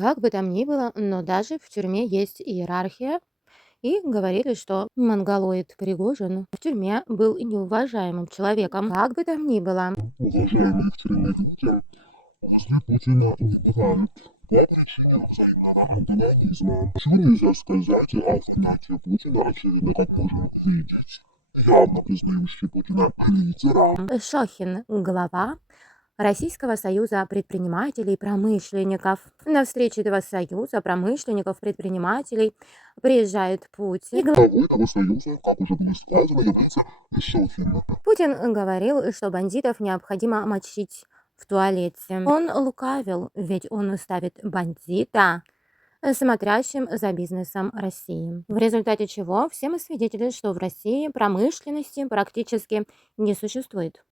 Как бы там ни было, но даже в тюрьме есть иерархия, и говорили, что монголоид Пригожин в тюрьме был неуважаемым человеком. Как бы там ни было. Уважаемые в тюрьме люди, возле Путина не бывает. По причине взаимного антагонизма. Чего нельзя сказать о фанате Путина, очевидно, как можем видеть. Явно признающий Путина лидера. Шохин, глава Российского союза предпринимателей и промышленников. На встрече этого союза промышленников, предпринимателей приезжает Путин. Главой этого союза, как уже было сказано, является Шохин. Путин говорил, что бандитов необходимо мочить в туалете. Он лукавил, ведь он ставит бандита смотрящим за бизнесом России. В результате чего все мы свидетели, что в России промышленности практически не существует.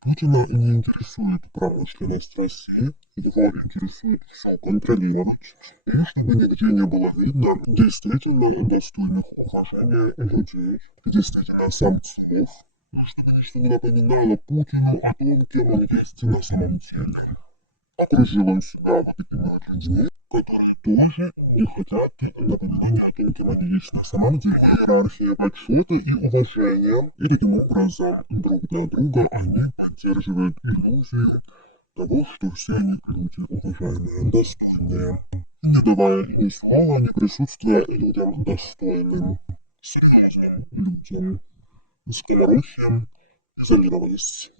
Путина не интересует промышленность России, его интересует все контролировать. И чтобы нигде не было видно действительно достойных уважения людей, действительно самцов, и чтобы ничто не напоминало Путину о том, кем он есть на самом деле. Окружил он себя вот такими вот людьми, которые тоже не хотят напоминания о том, кем они есть на самом деле. Иерархия подсчета и уважения, и таким образом друг для друга они поддерживают иллюзии того, что все они люди уважаемые, достойные, не давая ни слова, ни присутствия людям достойным, серьезным людям. Скоморохи изолировались.